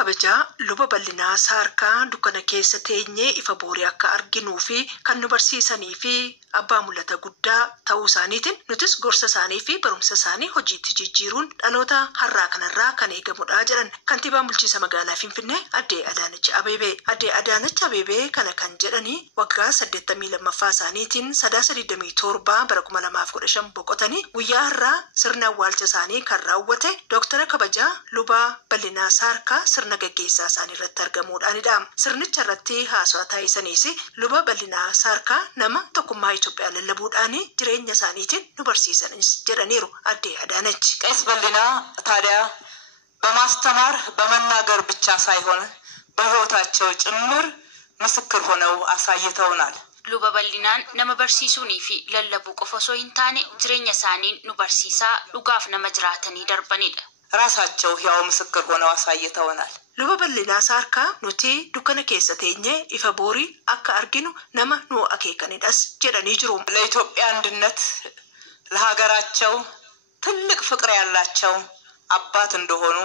kabajaa luba bal'inaa saarkaa dukkana keessa teenyee ifa boorii akka arginuu fi kan nu barsiisanii fi abbaa mul'ata guddaa ta'uu isaaniitiin nutis gorsa isaanii fi barumsa isaanii hojiitti jijjiiruun dhaloota har'aa kanarraa kan eegamudha jedhan kantiibaan bulchiinsa magaalaa Finfinnee Aadde Adaanach Abeebee. Aadde Adaanach Abeebee kana kan jedhanii waggaa 82ffaa isaaniitiin 27 bara 2015 boqotanii guyyaa har'aa sirna awwaalcha isaanii kan raawwate Dooktara kabajaa luba bal'inaa saarkaa sirna gaggeessaa isaanii irratti argamuudhaanidha. Sirnicha irratti haasawaa taasisaniis luba bal'inaa saarkaa nama tokkummaa Itoophiyaa lallabuudhaan jireenya isaaniitiin nu barsiisanis jedhaniiru Aadde Adaanach. ቄስ በሊና ታዲያ በማስተማር በመናገር ብቻ ሳይሆን በህይወታቸው ጭምር ምስክር ሆነው አሳይተውናል። luba bal'inaan nama barsiisuunii fi lallabuu qofa osoo hin taane jireenya isaanii nu barsiisaa dhugaaf nama jiraatanii darbanidha. ራሳቸው ያው ምስክር ሆነው አሳይተውናል። luba bal'inaa saarkaa nuti dukkana keessa teenyee ifa boorii akka arginu nama nu akeekanidhas jedhanii jiru. ለኢትዮጵያ አንድነት ለሀገራቸው ትልቅ ፍቅር ያላቸው አባት እንደሆኑ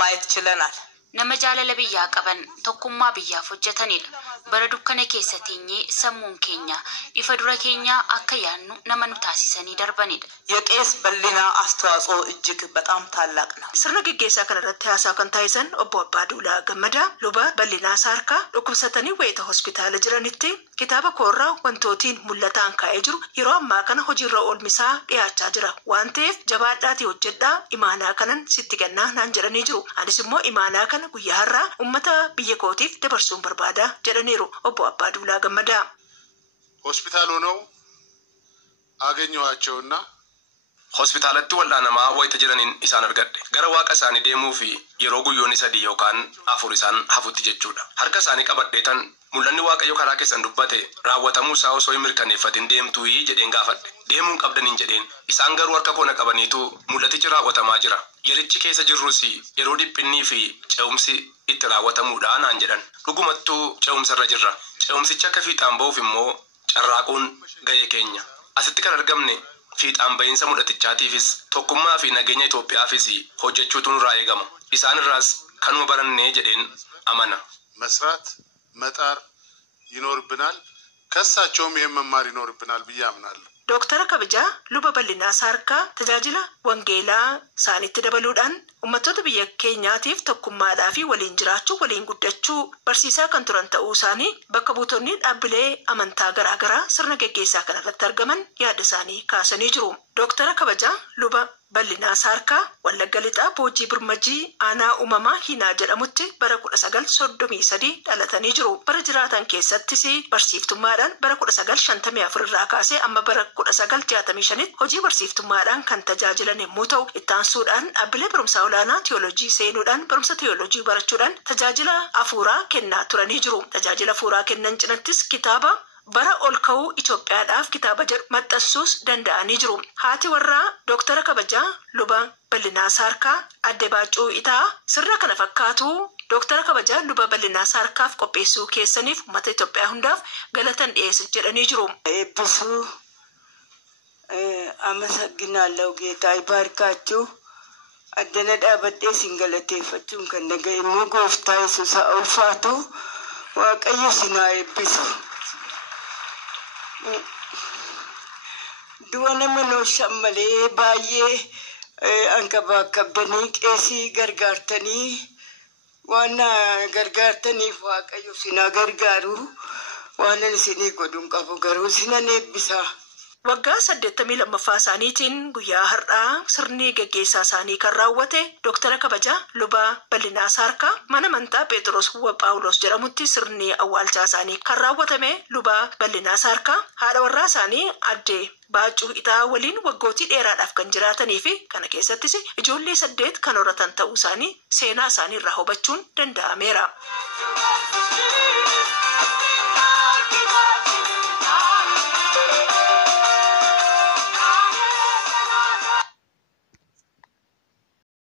ማየት ችለናል። nama jaalala biyyaa qaban tokkummaa biyyaaf hojjetanidha. bara dukkana keessa teenyee sammuun keenya ifa dura keenya akka yaannu nama nu taasisanii darbanidha. የቄስ በሊና አስተዋጽኦ እጅግ በጣም ታላቅ ነው። sirna gaggeessaa kanarratti haasaa kan taasisan obbo Abbaa Duulaa Gammadaa luba bal'inaa saarkaa dhukkubsatanii wayita hospitaala jiranitti kitaaba koorraa wantootiin mul'ataan kaa'ee jiru yeroo ammaa kana hojiirra oolmisaa dhiyaachaa jira waan ta'eef jabaadhaatii hojjedhaa imaanaa kanan sitti kennaa naan jedhanii jiru. Anis immoo imaanaa kana guyyaa har'aa ummata biyya kootiif dabarsuun barbaada jedhaniiru obbo Abbaa Duulaa Gammadaa. hospitaal ሆነው አገኘዋቸውና hospitaalatti wal'aanamaa wayita jiraniin isaan argadhe gara waaqa isaanii deemuu fi yeroo guyyoonni 3 yookaan 4 isaan hafutti jechuudha. harka isaanii qabadheetan mul'anni waaqayyo karaa keessan dubbate raawwatamuu isaa osoo hin mirkaneeffatin deemtuu jedheen gaafadhe. deemuun qabdaniin jedheen isaan garuu harka koona qabaniitu mul'atichi raawwatamaa jira. yerichi keessa jirrus yeroo dhiphinnii fi ce'umsi itti raawwatamuudha naan jedhan. dhugumattuu ce'umsarra jirra. ce'umsicha akka fiixaan ba'uuf immoo carraaquun ga'ee keenya. asitti kan argamne fiixaan ba'iinsa mul'atichaatiifis tokkummaa fi nageenya Itoophiyaafis hojjechuutu nurraa eegama. isaan irraas kanuma barannee jedheen amana. መስራት መጣር ይኖርብናል ከሳቸውም ይሄን መማር ይኖርብናል ብዬ አምናለሁ። Dooktara kabajaa luba bal'inaa saarkaa tajaajila wangeelaa isaaniitti dabaluudhaan uummattoota biyya keenyaatiif tokkummaadhaa fi waliin jiraachuu waliin guddachuu barsiisaa kan turan ta'uu isaanii bakka buutonni dhaabbilee amantaa garaagaraa sirna gaggeessaa kanarratti argaman yaada isaanii kaasanii jiru. Dooktara kabajaa luba bal'inaa saarkaa Wallagga Lixaa Boojii Birmajii aanaa uumamaa Hinaa jedhamutti bara 1933 dhalatanii jiru. bara jiraatan keessattis barsiiftummaadhaan bara 1954 irraa kaasee amma bara 1965 hojii barsiiftummaadhaan kan tajaajilan yommuu ta'u ittaansuudhaan dhaabbilee barumsaa olaanaa teoloojii seenuudhaan barumsa teoloojii barachuudhaan tajaajila hafuuraa kennaa turanii jiru. tajaajila hafuuraa kennan cinattis kitaaba bara ol ka'uu Itoophiyaadhaaf kitaaba jedhu maxxansuus danda'anii jiru. haati warraa Dooktara kabajaa luba bal'inaa saarkaa Aadde Baaccuu Itaa sirna kana fakkaatu Dooktara kabajaa luba bal'inaa saarkaaf qopheessuu keessaniif uummata Itoophiyaa hundaaf galatan dhiyeessu jedhanii jiru. eebbisuu አመሰግናለሁ ጌታ ይባርካችሁ አደነ ዳበዴ ሲንገለቴፈቹን ከነገይሙ ጎፍታ ኢየሱስ አውፋቱ ዋቀዩ ሲና ኤብሱ duwana mano shammale baay'ee angaba kabdanii qeesii gargaartanii waan gargaartaniif waaqayyo sina gargaaru waan isinii godhuun qabu garuu sinan eebbisa. waggaa 82ffaa isaaniitiin guyyaa har'aa sirni gaggeessaa isaanii kan raawwate Dooktara kabajaa luba bal'inaa saarkaa mana amantaa Pheexroos Phaawulos jedhamutti sirni awwaalchaa isaanii kan raawwatame luba bal'inaa saarkaa haadha warraa isaanii Aadde Baaccuu Itaa waliin waggootii dheeraadhaaf kan jiraatanii fi kana keessattis ijoollee 8 kan horatan ta'uu isaanii seenaa isaanii irraa hubachuun danda'ameera.